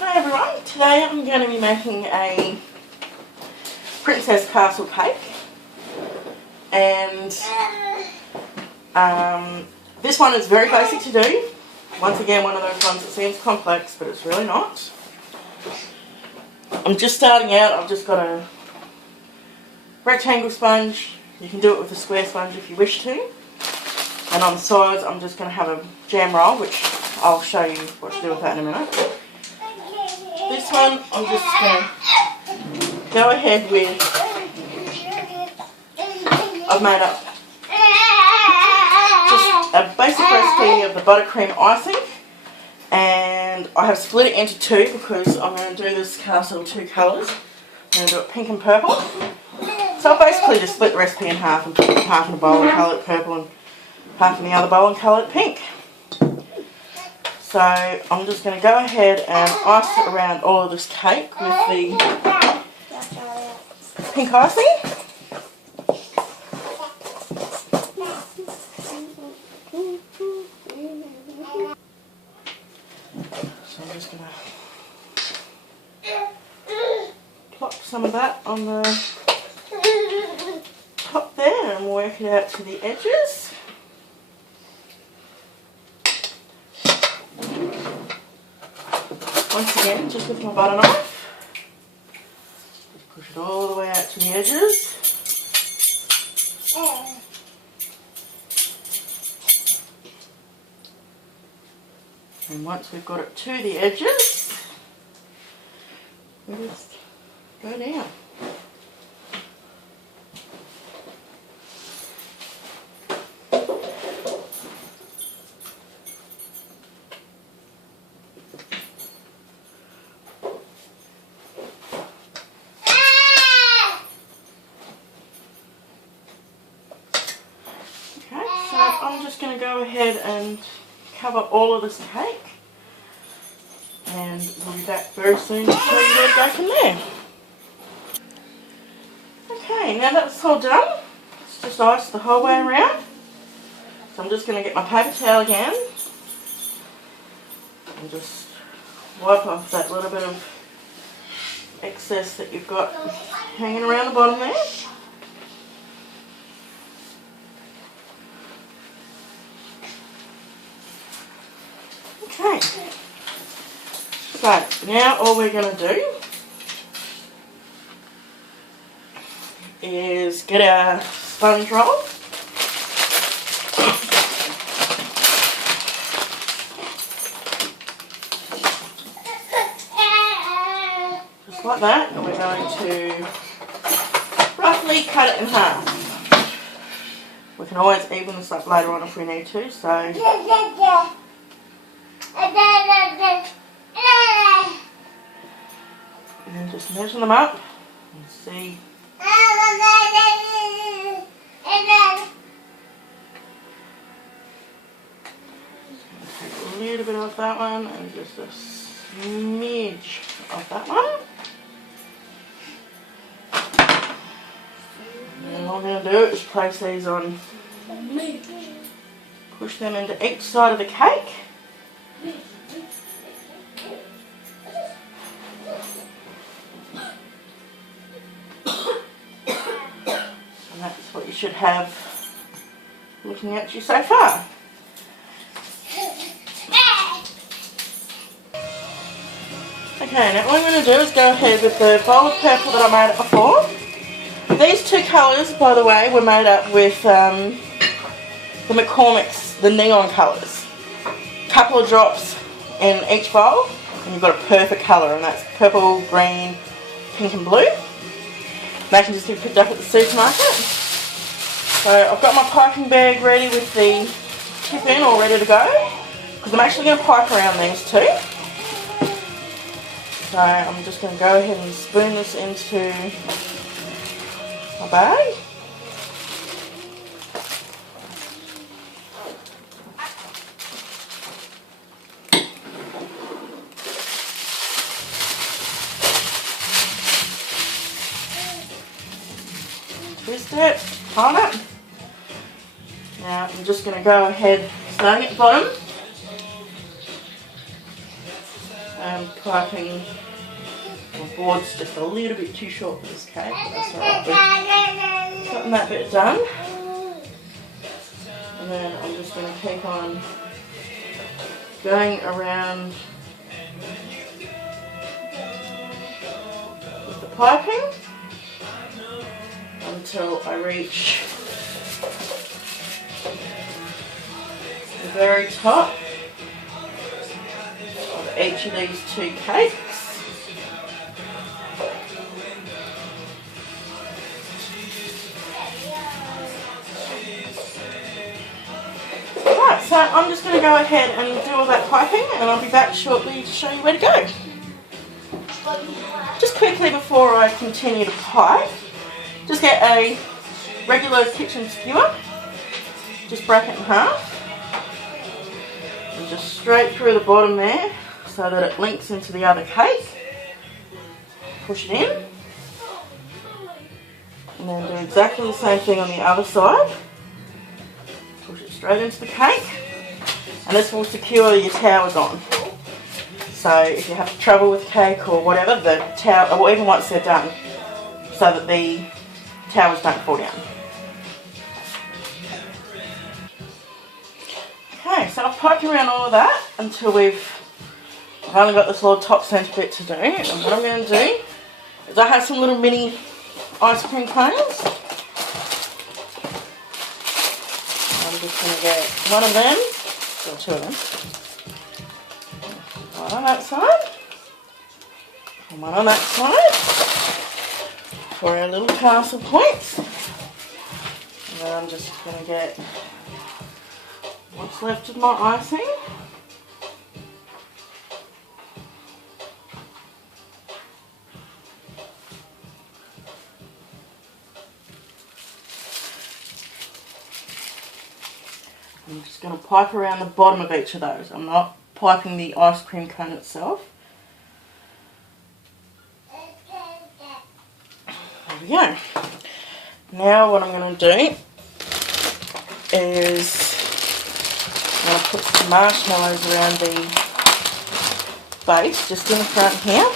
Hi everyone, today I'm going to be making a princess castle cake, and this one is very basic to do. Once again, one of those ones that seems complex but it's really not. I'm just starting out. I've just got a rectangle sponge. You can do it with a square sponge if you wish to, and on the sides I'm just going to have a jam roll, which I'll show you what to do with that in a minute. This one I'm just going to go ahead with. I've made up just a basic recipe of the buttercream icing, and I have split it into two because I'm going to do this castle two colours. I'm going to do it pink and purple. So I'll basically just split the recipe in half and put half in a bowl and colour it purple and half in the other bowl and colour it pink. So I'm just going to go ahead and ice around all of this cake with the pink icing. So I'm just going to plop some of that on the top there and work it out to the edges. Once again, just with my butter knife, just push it all the way out to the edges. And once we've got it to the edges, we just go down. I'm just going to go ahead and cover all of this cake, and we'll be back very soon to show you where to go from there. Okay, now that's all done, it's just ice the whole way around. So I'm just going to get my paper towel again and just wipe off that little bit of excess that you've got hanging around the bottom there. Okay, so now all we're going to do is get our sponge roll, just like that, and we're going to roughly cut it in half. We can always even this up later on if we need to, so and just measure them up and see. Take a little bit of that one and just a smidge of that one. And what I'm going to do is place these on, push them into each side of the cake. And that's what you should have looking at you so far. Okay, now all I'm going to do is go ahead with the bowl of purple that I made up before. These two colours, by the way, were made up with the McCormick's, the neon colours. A couple of drops in each bowl and you've got a perfect colour, and that's purple, green, pink and blue. They can just be picked up at the supermarket. So I've got my piping bag ready with the tip in all ready to go, because I'm actually going to pipe around these too. So I'm just going to go ahead and spoon this into my bag. Twist it, turn it. Now I'm just going to go ahead, starting at the bottom, piping. My board's just a little bit too short for this cake, but that's alright. We've gotten that bit done. And then I'm just going to keep on going around with the piping until I reach the very top of each of these two cakes. Right, so I'm just going to go ahead and do all that piping, and I'll be back shortly to show you where to go. Just quickly before I continue to pipe, just get a regular kitchen skewer, just break it in half, and just straight through the bottom there so that it links into the other cake. Push it in, and then do exactly the same thing on the other side. Push it straight into the cake, and this will secure your towers on. So if you have trouble with cake or whatever, the tower, or even once they're done, so that the towers don't fall down. Okay, so I've piped around all of that until I've only got this little top centre bit to do. And what I'm going to do is I have some little mini ice cream cones. I'm just going to get one of them, or two of them. One on that side, and one on that side for our little castle points. And then I'm just going to get what's left of my icing. I'm just going to pipe around the bottom of each of those. I'm not piping the ice cream cone itself. There we go. Now what I'm going to do is I'm going to put some marshmallows around the base, just in the front here.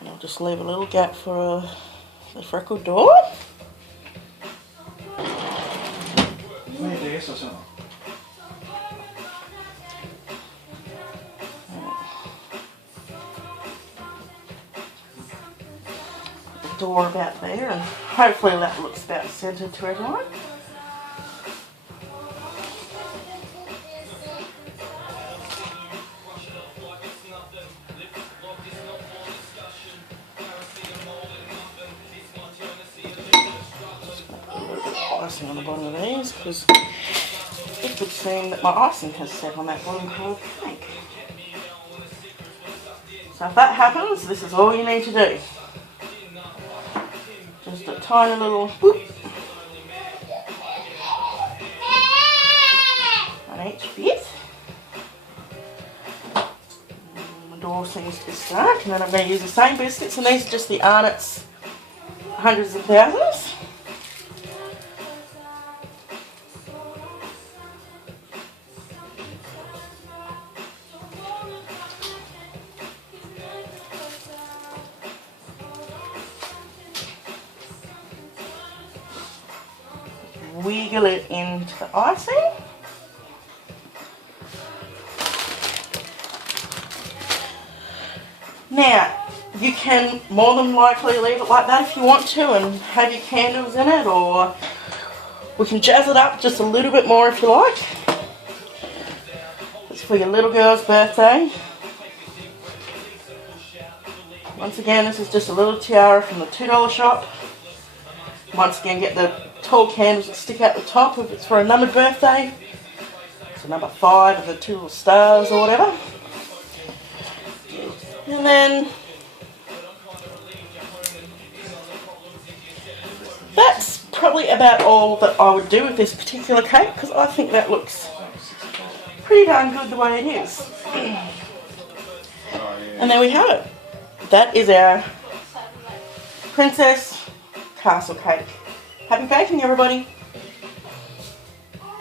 And I'll just leave a little gap for the freckled door. Door about there, and hopefully that looks about centered to everyone. Icing on the bottom of these, because it would seem that my icing has set on that bottom part of the cake. So if that happens, this is all you need to do. Just a tiny little whoop on each bit. And the door seems to be stuck, and then I'm going to use the same biscuits, and these are just the Arnott's hundreds of thousands. Wiggle it into the icing. Now, you can more than likely leave it like that if you want to and have your candles in it, or we can jazz it up just a little bit more if you like. It's for your little girl's birthday. Once again, this is just a little tiara from the $2 shop. Once again, get the tall candles that stick out the top if it's for a numbered birthday. So number 5 of the 2 little stars or whatever. And then that's probably about all that I would do with this particular cake, because I think that looks pretty darn good the way it is. And there we have it. That is our Princess Castle Cake. Happy baking, everybody!